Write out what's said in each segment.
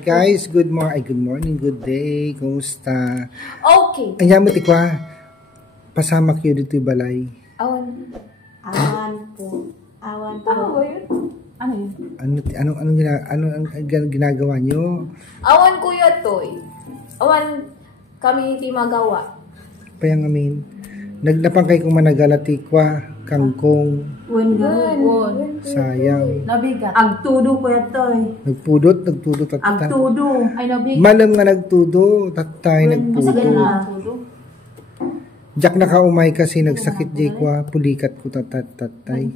Guys, good morning, good day. Kumusta? Okay. Anya mo tikwa. Pasama kayo dito yung balay. Awan. Awan po. Tama ba yun? Ano yun? Anong ginagawa nyo? Awan kuya toy. Awan kami ti magawa. Payang amin. Nagnapang kay kung managalatikwa, kangkong, Won. sayang. Nabigat. Agtudo ko yato eh. Nagpudot tatay. Agtudo. Ay nabigat. Malam nga nagtudo, tatay nagpudo. Jak nakaumay kasi nagsakit di kwa, pulikat ko tatay.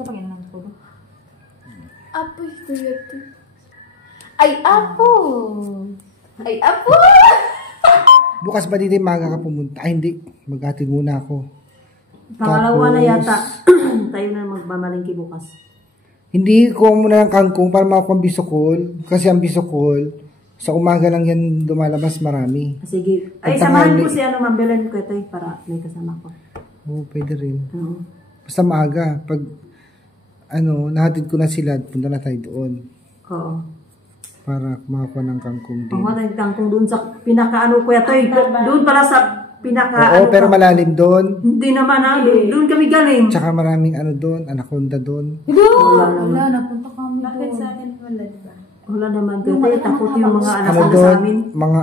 Apoy kuya to. Ay apo. Ay apo. Bukas ba dito maga ka pumunta? Ay hindi, maghatid muna ako. Pangalawa na Tapos, yata. Tayo na magmamalingki bukas. Hindi ko muna ng kangkong para makuha ang bisokol. Kasi ang bisokol, sa umaga lang yan lumalabas marami. Sige. Ay, samahan ko si Ma'am Belen ko ito para may kasama ko. Oo, pwede rin. Oo. Basta maaga. Pag, nahatid ko na sila, punta na tayo doon. Oo. Para makakuha ng kangkong din. Ang mga kangkong doon sa pinakaano ko ito eh. Doon pala sa pinaka... Oo, pero malalim doon. Hindi naman doon kami galing. Tsaka maraming doon, anaconda doon. Wala, napunta kami Bakit doon. sa atin wala, diba? Wala naman kasi takot yung mga anak sa doon, amin. mga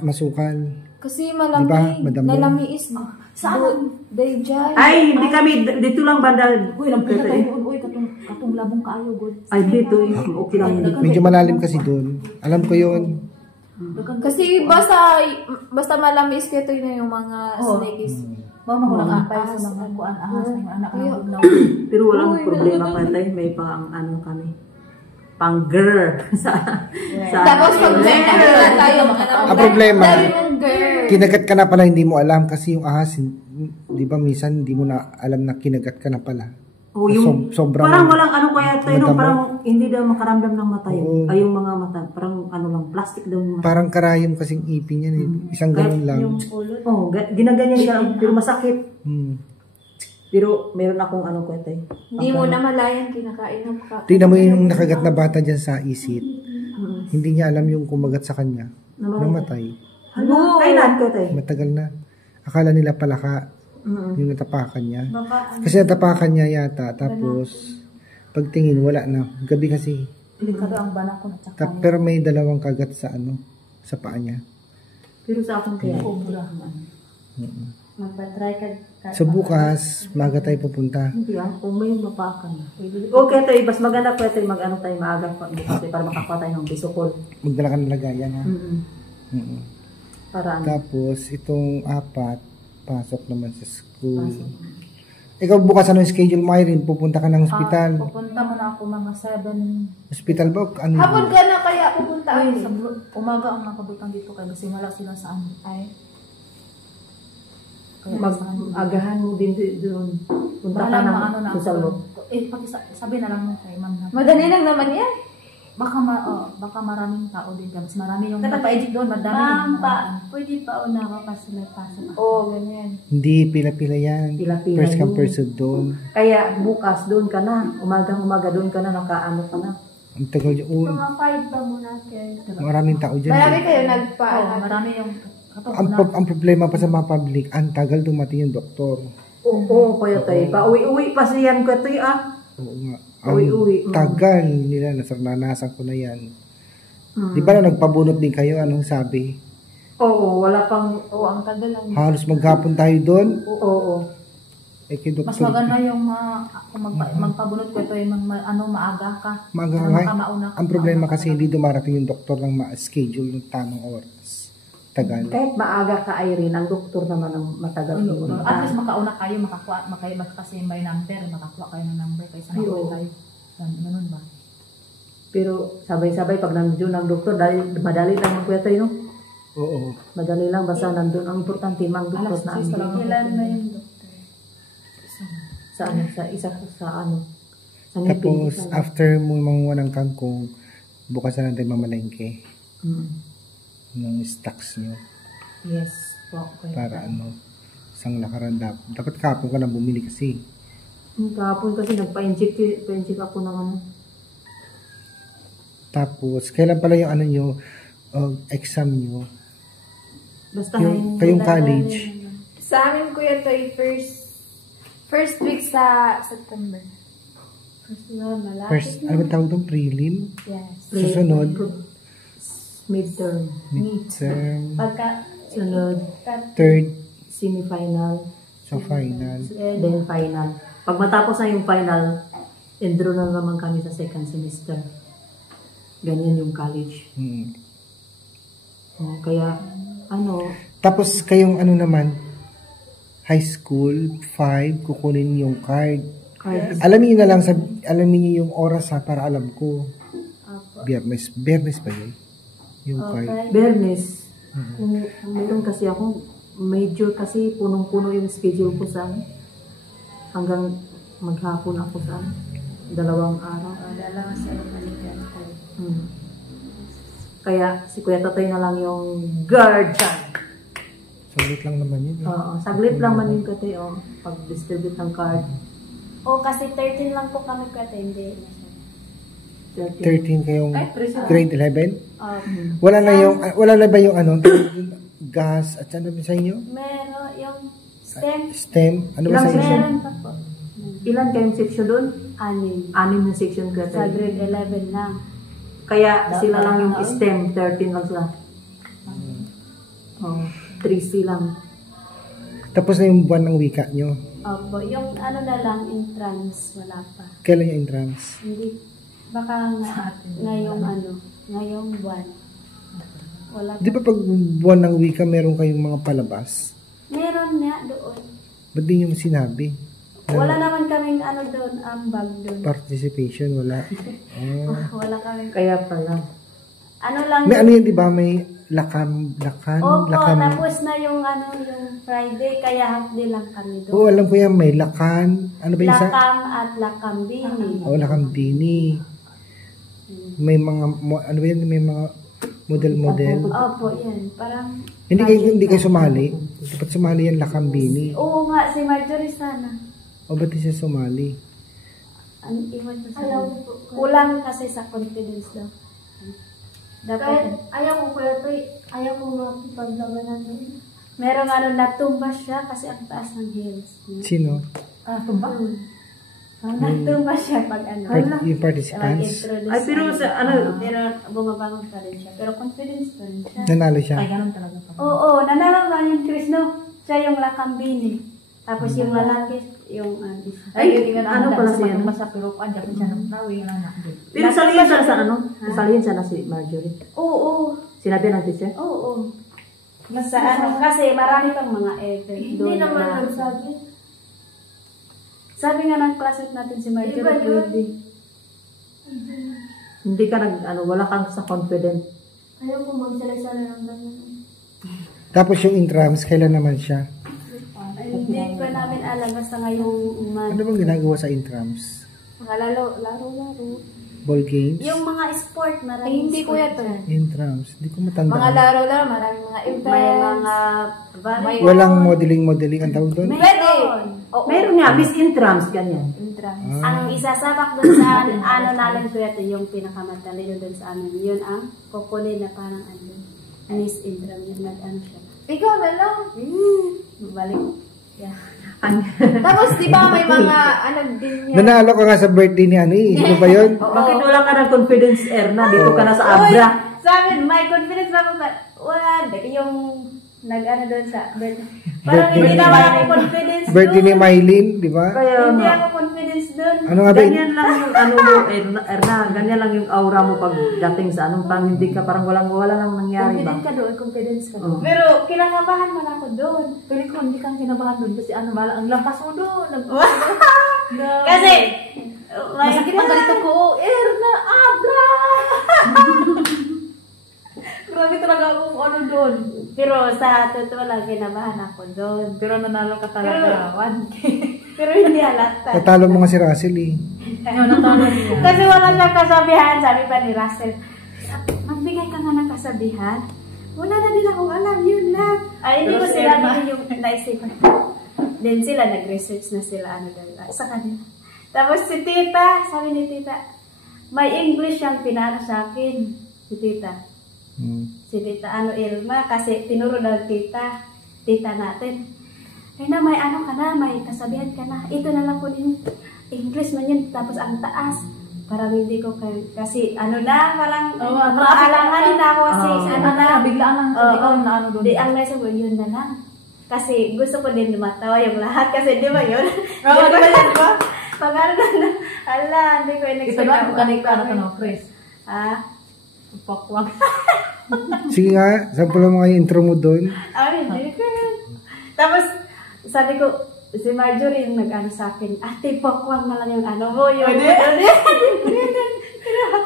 masukal. Kasi Diba, malami. madamo? Nalamiis na. Saan? Day dyan. Ay, hindi kami, dito lang banda. Uy, lamputa tayo doon. Uy, katong labong kaayo, God. Ay, dito eh. Okay lang yun. Medyo malalim kasi doon. Alam ko yun. Kasi basta malamis kaya ito yung mga snakes. Mama ko lang Mga apay sa ahas, mga kuan ahas ng anak na Pero walang Uy, problema pa tayo. May pang kami. Pang-girl. Tapos pag gender tayo, Ang problema, girl. kinagat ka na pala, hindi mo alam kasi yung ahas, di ba minsan hindi mo na alam na kinagat ka na pala. O yung, Sobrang parang walang kaya tayo. madamo. Parang hindi daw makaramdam ng mata Oo. yun. Ay, yung mga mata. Parang lang, plastic daw yung mata. Parang karayom kasing ipin yan. Isang ganun lang. yung pulot. Oo, ginaganyan siya. Pero masakit. Hmm. Pero meron akong ko tayo. Hindi mo na malayang kinakain ng Tingnan mo yung nakagat na bata dyan sa isit. Hindi niya alam yung kumagat sa kanya. Namatay. Ano? Kailan ko tayo? Matagal na. Akala nila palaka yung natapakan niya. Baka Kasi natapakan niya yata. Tapos, pagtingin, wala na. Gabi kasi. delikado ang banak ko na tsaka Pero may dalawang kagat sa sa paa niya. Pero sa akin kaya. cobra. Magpa-try ka. So bukas, maga tayo pupunta. Hindi kung may mapakan. Okay tayo, mas maganda po tayo tayo maaga pa bukas tayo para makakuha tayo ng bisokol. Magdala ka ng lagayan ha. Mm-mm. Para Tapos, itong apat, pasok naman sa school. Ikaw bukas yung schedule mo, Irene? Pupunta ka ng ospital. Pupunta mo na ako mga 7. Hospital ba? Ano Hapon yun? ka na kaya pupunta Ay, ay. sa umaga ang nakabutang dito kaya kasi wala sila sa amin. Ay. Kaya mag-agahan mo din doon. Punta ka Bahala na maano na sa ako. loob. Pati sabi na lang mo kay ma'am na. Madali lang naman yan. Baka maraming tao din. Mas marami yung napa-edit doon. Madami yung Pwede pa una ako kasi nagpasok ako. Oo, ganyan. Hindi, pila-pila yan. Pila-pila First come, yun. first served doon. Kaya bukas doon ka na. Umaga doon ka na. Nakaano ka na. Ang tagal yun. Mga 5 ba muna kayo? Maraming tao dyan. Marami kayo nagpa. marami yung Ang problema pa sa mga public, ang tagal dumating yung doktor. Oo, kaya tayo. Pauwi-uwi pa siyan ko tayo Oo nga. Ang Uwi-uwi. tagal nila, naranasan ko na yan. Di ba na nagpabunot din kayo? Anong sabi? Oo, wala pang... Oo, ang tagal lang. Halos maghapon tayo doon. Oo. Kay mas doktor. maganda yung kung magpabunot ko ito yung maaga ka. Maaga Para nga. makamauna ka. Ang problema kasi hindi dumarating yung doktor ng ma-schedule ng tamang oras. Tagal. Kahit maaga ka, Irene, ang doktor naman ang matagal. At least makauna kayo, kasi may number, makakuha kayo ng number kaysa nakuha kayo. Ganun ba? Pero sabay-sabay pag nandun ang doktor, madali lang ang kweta yun. Oo. Madali lang, basta nandun. Ang importante, mang doktor Alas na 6 talaga. Kailan na yung doktor? sa ngipin. Tapos, after mo manguha ng kangkong, bukas na lang tayo mamalengke ng stocks nyo. Yes. Po, Para isang lakaran dapat kapon ka na bumili kasi. Kahapon kasi nagpa-inject ako ng Tapos, kailan pala yung nyo, exam nyo? Basta Kayong college? Sa amin kuya to ay first week sa September. First na, malapit First, na. ano ba tawag doon? Prelim? Yes. Susunod? midterm. Midterm. Pagka, Sunod, Third. semifinal, So, final. then final. Pag matapos na yung final, enroll na naman kami sa second semester. Ganyan yung college. Kaya, Tapos, kayong ano naman, high school, 5, kukunin yung card. Alamin nyo na lang, alamin nyo yung oras para alam ko. Biyernes ba yun? Yung card. Bernes, kung meron kasi ako, major kasi punong-puno yung schedule ko sa hanggang maghapon ako sa 2 araw. Dalawa sa balikan ko. Kaya si Kuya Totoy na lang yung guardian. Saglit lang naman yun. Oo, saglit lang man yung Totoy, pag-distribute ng card. Kasi 13 lang po kami kata, hindi. 13 kayong grade 11? Opo. Wala na ba yung ano, gas at ano ba sa inyo? Meron yung STEM. STEM? Ano ba sa inyo? Meron pa po. Ilan kayong section doon? 6. 6 na section Kuya Sa Totoy. grade 11 lang. Kaya sila lang yung STEM, 13 lang sila. 3C lang. Tapos na yung buwan ng wika nyo. Opo. Yung ano na lang, entrance, wala pa. Kailan yung entrance? Hindi. Baka ngayong buwan. Wala pa. Di ba pag buwan ng wika meron kayong mga palabas? Meron nga doon. Ba't di nyo sinabi? Wala naman kaming doon, ambag doon. Participation, wala. Wala kaming. Kaya pala. Ano lang. May ano yun, di ba? May lakam. Opo, tapos na yung yung Friday, kaya half day lang kami doon. Oo, alam ko yan, may lakan. Ano ba yung isa? Lakam at lakambini. Oo, lakambini. May mga, ano ba yan, may mga model. Opo, yan. Parang, Hindi kayo sumali. Dapat sumali yan, lakambini. oo nga, si Marjorie sana. O ba't di siya sumali? Ang iwan ko sa kulang kasi sa confidence daw. Dapat, Ayaw ko kuya to, ayaw ko makipaglabanan doon. merong natumba siya kasi ang taas ng heels. Sino? Tumba? Natumba siya pag Yung participants? mag-introduce. Ay, pero Pero bumabangon pa rin siya. Pero confidence pa rin siya. Nanalo siya. Ay, ganun talaga. Oo, nanalo nga yung Chris, no? Siya yung lakambini. Tapos yung lalaki, yung ano pala siya? Basta pero kung andyan siya ng nawing lang na. Pero salihin siya sa salihin siya na si Marjorie. Oo, Sinabi ng teacher? oo. Sa kasi marami pang mga event doon. Hindi naman na- nagsabi. Sabi nga ng classmate natin si Marjorie Iba yun. pwede. Hindi ka wala kang sa confident. Ayaw ko magsala-sala ng ganyan. Tapos yung intrams, kailan naman siya? Hindi pa namin alam basta ngayong Ano bang ginagawa sa intrams? Mga laro. Ball games? yung mga sport Ay, maraming hindi sport kuya to. dyan. Intrams. Hindi ko matandaan. Mga laro, maraming mga events. May mga volleyball. Walang modeling ang tawag doon? Pwede. Oo. Meron nga, Miss Intrams, ganyan. Entrance. Ang isasabak doon sa namin kuya to yung pinakamadali doon sa amin. Yun ang kukunin na parang Miss Intram. Yung siya. Ikaw na lang. Balik. Yeah. Tapos, di ba may mga, din yan. Nanalo ka nga sa birthday ni ano eh. Ano ba yun? Bakit wala ka ng confidence, Erna? Dito ka na sa Abra. Sa amin, may confidence ba ako? Wala. Yung doon sa birthday. Parang hindi naman ako confidence doon. Birthday ni Mylene, di ba? Kaya Hindi nga, ako confidence doon. Ano nga ba yun? ganyan lang yung mo, Erna, ganyan lang yung aura mo pag dating sa parang hindi ka, parang wala lang nangyari ba? Confident ka doon, confidence ka Oo. doon. Pero kinakabahan man ako doon. Pero kung hindi kang kinabahan doon kasi ang lampas mo doon. Kasi, Masakit ang ganito ko. Erna, Abra! Grabe talaga akong doon. pero sa totoo lang, kinabahan ako doon. Pero nanalo ka talaga. 1K. Pero hindi halata. Natalo mo nga si Russell eh. Natalo niya. Kasi wala siyang kasabihan, sabi pa ni Russell. Magbigay ka nga ng kasabihan. Wala na din akong alam, yun lang. Ay, hindi Pero ko si sila Erna. din yung naisipan. Then sila, nag-research na sila, sa kanila. Tapos si tita, sabi ni tita, may English siyang pinano sa akin. Si tita. si Tita Irma kasi tinuro daw tita natin. Ay na, may ano ka na, may kasabihan ka na. Ito na lang po din. English man yun, tapos ang taas. Parang hindi ko kasi ano na, parang alangan na ako kasi ano na. Biglaan lang. Ikaw na ano doon. Di ang nasa po, yun na lang. Kasi gusto ko din lumatawa yung lahat kasi di ba yun? Oo, di ba yun ba? Pag ano na, ala, hindi ko Ito na, kanina ano to no, Chris? Pakwang. Sige nga, sampulan mo nga yung intro mo doon. Ay, hindi ko yun. Tapos, sabi ko, si Marjorie yung nag-ano sa akin, ate, pakwang na lang yung ano mo, yung...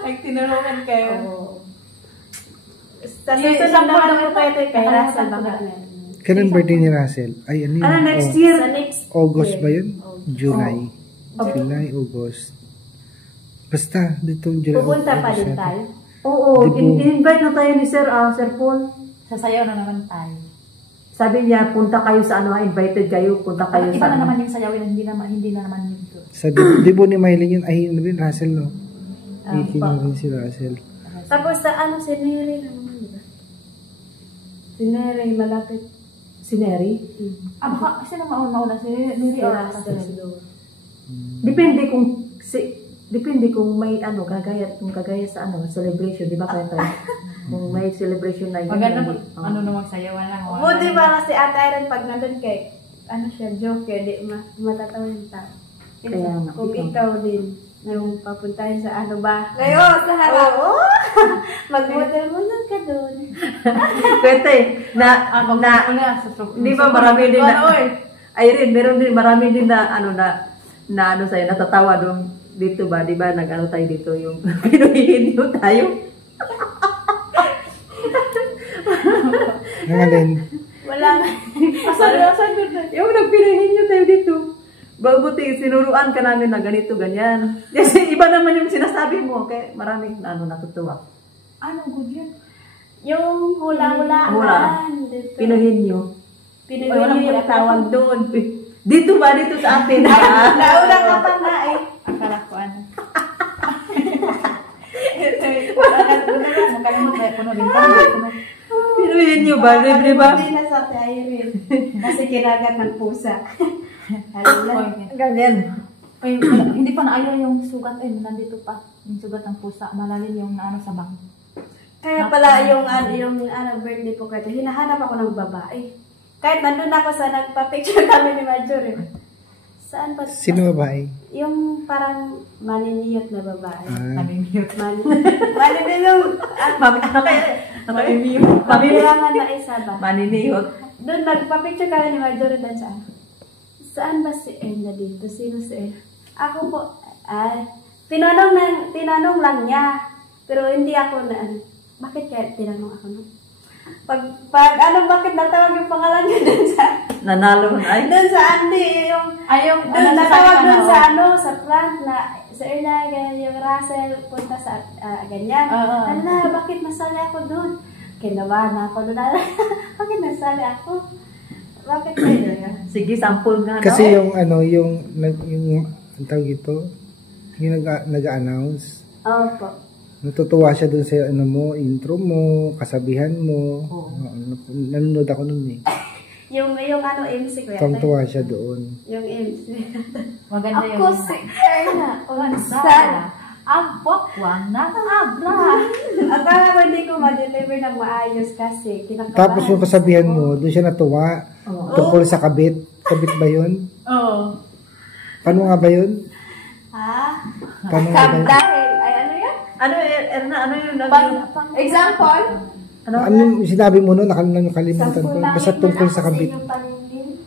Ay, tinulungan kayo. Sa susunod naman ko pwede kay Russell baka na. Kailan birthday ni Russell? Ay, ano yun? Next year. Sa next August year. ba yun? July. July, August. Basta, dito July, Pupunta pa August din yata. tayo. Oo, invite na tayo ni Sir Paul. Sasayaw na naman tayo. Sabi niya, punta kayo sa ano, invited kayo, punta kayo Iba sa na ano. naman yung sayawin, hindi na naman yun. Sa dibo ni Mylene yun, ay, ano rin, Russell, no? Ikin rin si Russell. Tapos sa ano, si Neri naman, di ba? Si Neri, malapit. Si Neri. Baka, sino mauna si Nuri or Russell. Depende kung may ano, kagaya sa ano, celebration, di ba kaya tayo? Kung may celebration na yun. Maganda ano naman sayawan lang. Buti ba kasi Ate Irene pag nandun kay, ano siya, joke, di matatawa yung tao. Kaya nga, Kung ikaw din, yung papuntahin sa ano ba? Ngayon, Sa harap. Oo. Mag-model-model ka dun. Kwente, di ba marami din na, Irene, meron din, marami din na, ano sa'yo, natatawa doon dito ba, di ba, nag-ano tayo dito, yung pinuhihin nyo tayo. Nangalin. Wala nga. Yung nagpinuhihin nyo tayo dito. Babuti, sinuruan ka namin na ganito, ganyan. Kasi iba naman yung sinasabi mo, kaya maraming natutuwa. Ano, good yun? Yung hula-hulaan. Hula. Dito. Pinuhin nyo. Pinuhin nyo yung tawag doon. Dito ba? Dito sa atin. Nauna ka pa nga eh. Akala ko ano. Puno din tayo. Pinuhin nyo ba? Di ba? Hindi na sa Ate Irene. Kasi kinagat ng pusa. Hala. Ganyan. Ay, hindi pa na ayaw yung sugat. Nandito pa. Yung sugat ng pusa. Malalim yung naano sa bang. Kaya pala yung birthday ko kasi hinahanap ako ng babae. Kahit nandun ako sa nagpa-picture kami ni Marjorie. Saan ba? Sino babae? Yung parang maniniyot na babae. Namimute. Maniniyot. Mabilangan na isa ba? Maniniyot. Doon nagpa-picture kami ni Marjorie doon saan? Saan ba si Erna dito? Sino si Erna? Ako po, tinanong lang niya. Pero hindi ako na, bakit kaya tinanong ako no? Bakit natawag yung pangalan niya doon sa... Nanalo ay. Doon sa Andy, yung natawag doon sa sa plant na sa Erna, ganyan yung Russell, punta sa ganyan. Ala, bakit nasali ako doon? Kinabahan ako doon. Bakit nasali ako? Bakit kayo? Sige, sample nga. Kasi yung ang tawag ito, yung nag-announce. Opo. Natutuwa siya dun sa intro mo, kasabihan mo. Nanonood ako nun eh. Yung MC ko yan. Tuwa siya doon. Yung MC. Maganda yung... Ako si Erna. Sana. Ang pokwang ng abra. Akala ko hindi ko ma-deliver ng maayos kasi kinakabahan. Tapos yung kasabihan mo, doon siya natuwa. Tungkol sa kabit. Kabit ba yun? Oo. Paano nga ba yun? Ha? Paano nga ba yun? Dahil, ay ano yan? Erna, ano yun? Example? Ano sinabi mo noon? Nakalimutan ko. Basta tungkol sa kabit.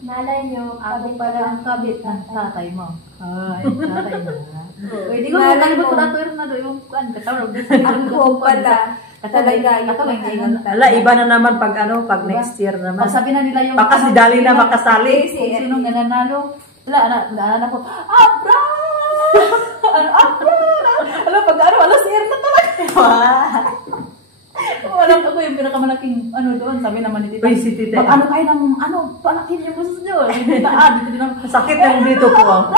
Malay nyo, Ako pala ang kabit ng tatay mo. Ay, tatay mo. Pwede Hindi ko nakalibot ko na ito na doon yung katawag. Ako pala. Talaga, Ala, iba na naman pag next year naman. Pag sabi na nila yung... Baka si Dali na makasali. Kung sinong nananalo. Wala ko. Abra! Abra! Wala si Erna talaga. Wala ako yung pinakamalaking doon. Sabi naman ni Tita. Uy, si Tita. Kayo ng palakin yung gusto nyo. Hindi na, dito din Sakit yung dito po.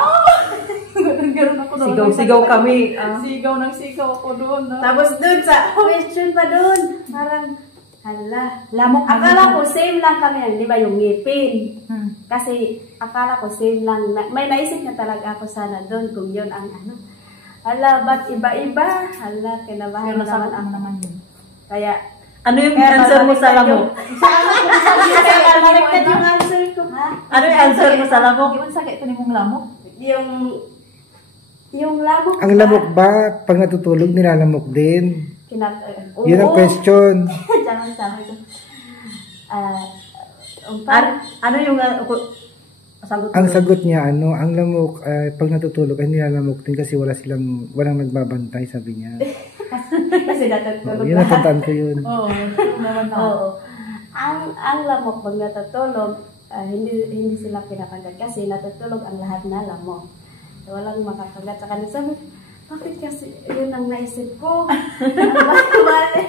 Ganun ako doon. Sigaw kami. Sigaw ng sigaw ako doon. Tapos dun sa question pa dun, parang Hala. Lamok na Akala ko same lang kami, di ba, yung ngipin. Hmm. Kasi akala ko same lang. May naisip na talaga ako sana doon kung yun ang ano. Hala, ba't iba-iba? Hala, kinabahan Pero naman nasagot ako. mo naman yun. Kaya, Ano yung answer mo sa lamok? kaya baliktad yung answer ko, ha? Ano yung answer mo sa lamok? Iwan sa ito ni mong lamok. Yung lamok. Ang lamok ba, pag natutulog, nilalamok din? Yun ang Oo. question. Jangan sabi ko. Ano yung sagot mo? Ang sagot niya, ang lamok, pag natutulog, ay nilalamok din kasi walang nagbabantay, sabi niya. Kasi natutulog Yun, natandaan ko yun. Oo, naman na. Oo. Ang lamok pag natutulog, hindi sila pinakagat kasi natutulog ang lahat na lamok. So, walang makakagat sa kanila. Sabi, bakit kasi yun ang naisip ko? Bakit?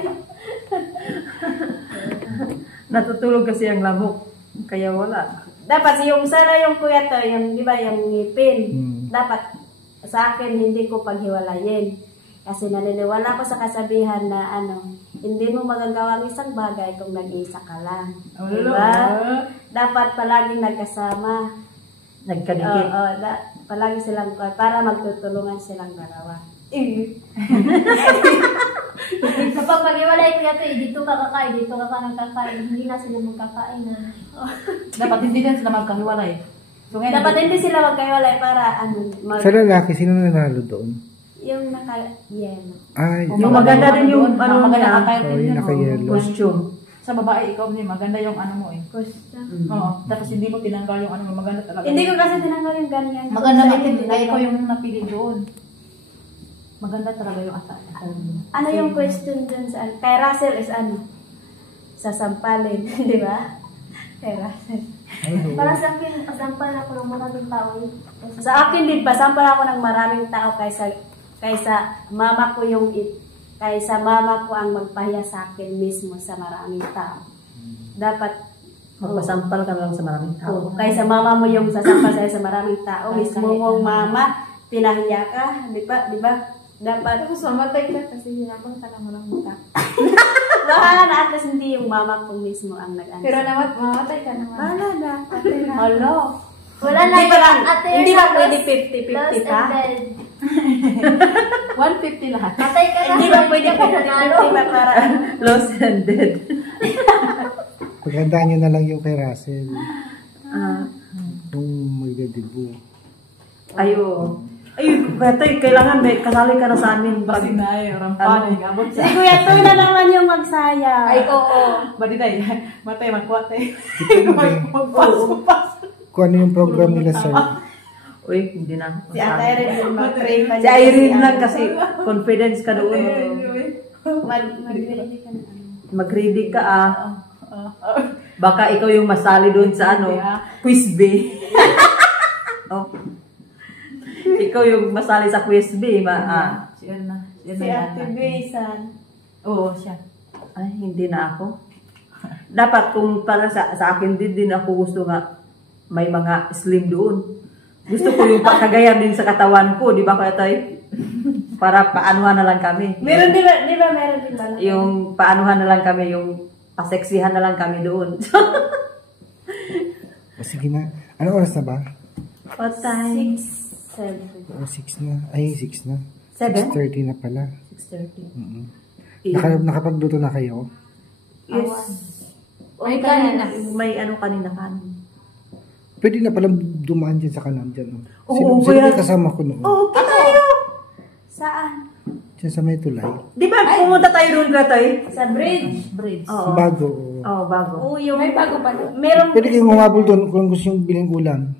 Natutulog kasi ang lamok. Kaya wala. Dapat yung sana yung kuya to, yung di ba yung ngipin. Hmm. Dapat sa akin hindi ko paghiwalayin. Kasi naniniwala ko sa kasabihan na hindi mo magagawa ang isang bagay kung nag-iisa ka lang. Diba? Dapat palaging nagkasama. Nagkadikit. Palagi silang para magtutulungan silang dalawa. Kapag mag-iwalay ko yato, dito ka kakain, dito ka nang kakain, hindi na sila magkakain. Dapat hindi din sila magkahiwalay. So, ngayon, Dapat hindi sila magkaiwalay para Sa lalaki, sino nanalo doon? yung naka-yellow. Ay, Yung maganda din yung ano maganda niya. attire din yung yun. naka-yellow. Costume. Sa babae, ikaw din, maganda yung ano mo eh. Question. Oo. Tapos hindi mo tinanggal yung ano mo, maganda talaga. Hindi ko kasi tinanggal yung ganyan. Maganda Sa nga itim, din, kaya ikaw yung napili doon. Maganda talaga yung attire mo. Ano yung question dun sa kay Russell is ano? Sasampalin, di ba? Kay Russell. Para sa akin, pasampal ako ng maraming tao. Sa akin din, pasampal ako ng maraming tao kaysa mama ko kaysa mama ko ang magpahiya sa akin mismo sa maraming tao. Dapat Magpasampal ka lang sa maraming tao. kaysa mama mo yung sasampal sa'yo sa maraming tao, mismo mong mama, pinahiya ka, di ba? Dapat, Tapos mamatay ka kasi hinabang ka naman ang mata. bahala na at least hindi yung mama ko mismo ang nag-answer. Pero naman, mamatay ka naman. Bahala na. Ate na. Hello. Wala na Hindi ba lang, ate, hindi ba lost- pwede lost 50-50 ka? and dead. 150 lahat. Patay ka na. Hindi ba pwede ka nanalo. 50-50 ba para Lost and dead. paghandaan nyo na lang yung kay Russell. Ah, Yung magdadibo. ayo. Ay, beto, kailangan kasali ka na sa amin. Basi na eh, rampane, abot si sa... Kuya Toy na naman yung magsaya. Ay, oo. Badi tayo, matay, magkwate. Depende. Magpas. Kung ano yung program nila, sir. Uy, hindi na. Si Ate Irene yung mag-pray pa Si Irene lang kasi confidence ka doon. Mag-ready ka na. Mag-ready ka Baka ikaw yung masali doon sa quiz B. Oh. Ikaw yung masali sa quiz B. Siya na. Siya Si na Ate yan. Grayson. Oo, siya. Ay, hindi na ako. Dapat kung para sa akin din ako gusto nga may mga slim doon. Gusto ko yung pakagayan din sa katawan ko, di ba kaya tayo? Para paanuhan na lang kami. Meron di ba meron din ba? Yung paanuhan na lang kami, yung paseksihan na lang kami doon. Sige na. Ano oras na ba? What time? 6, 7. 6 na. Ay, 6 na. 7? 6:30 na pala. 6:30. Nakapagluto na kayo? Yes. May kanina. May ano kanina kanin. Pwede na palang dumaan dyan sa kanan dyan. Oo, Sino kuya. yung kasama ko noon? Oo, tayo! Saan? Dyan sa may tulay. Di ba pumunta tayo doon ka tayo? Sa bridge. Bridge. Oo. Bago. Oo, bago. Oo, yung May bago pa doon. Meron Pwede kayong humabol doon kung gusto yung biling ulam.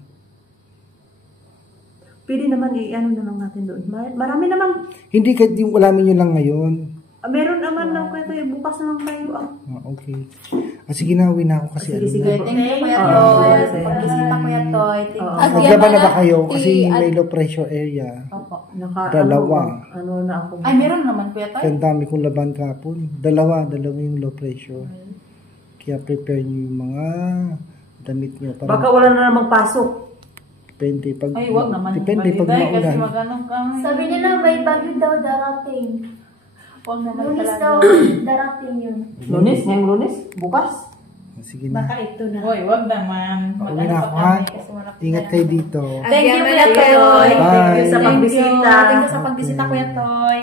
Pwede naman i-ano na lang natin doon. Marami naman. Hindi kahit yung ulamin nyo lang ngayon. Meron naman lang kayo tayo. Bukas na lang tayo. Okay. Sige na, uwi na ako kasi. Sige, sige. Thank you, Kuya Oo, Toy. sige. Pag-isita, Kuya Toy. Oo. Maglaban na ba kayo? Kasi may low pressure area. Opo. Dalawa. Ano na ako. Ay, meron naman, Kuya Toy. Ang dami kong laban kapon. Dalawa yung low pressure. Kaya prepare nyo yung mga damit nyo. Baka wala na namang pasok. Depende pag Ay, wag naman. Depende pag Bagay, kasi maulan. mag-anong kami. Sabi nila may bagyo daw darating. Huwag naman Lunes daw, talaga. darating yun. Lunes? Ngayong Lunes? Bukas? Sige na. Baka ito na. Hoy, wag naman. Pauwi na ako ha. Ingat kayo dito. Thank you, Kuya Thank you. Toy. Thank you sa Thank you. pagbisita. Thank you sa pagbisita, Kuya Toy.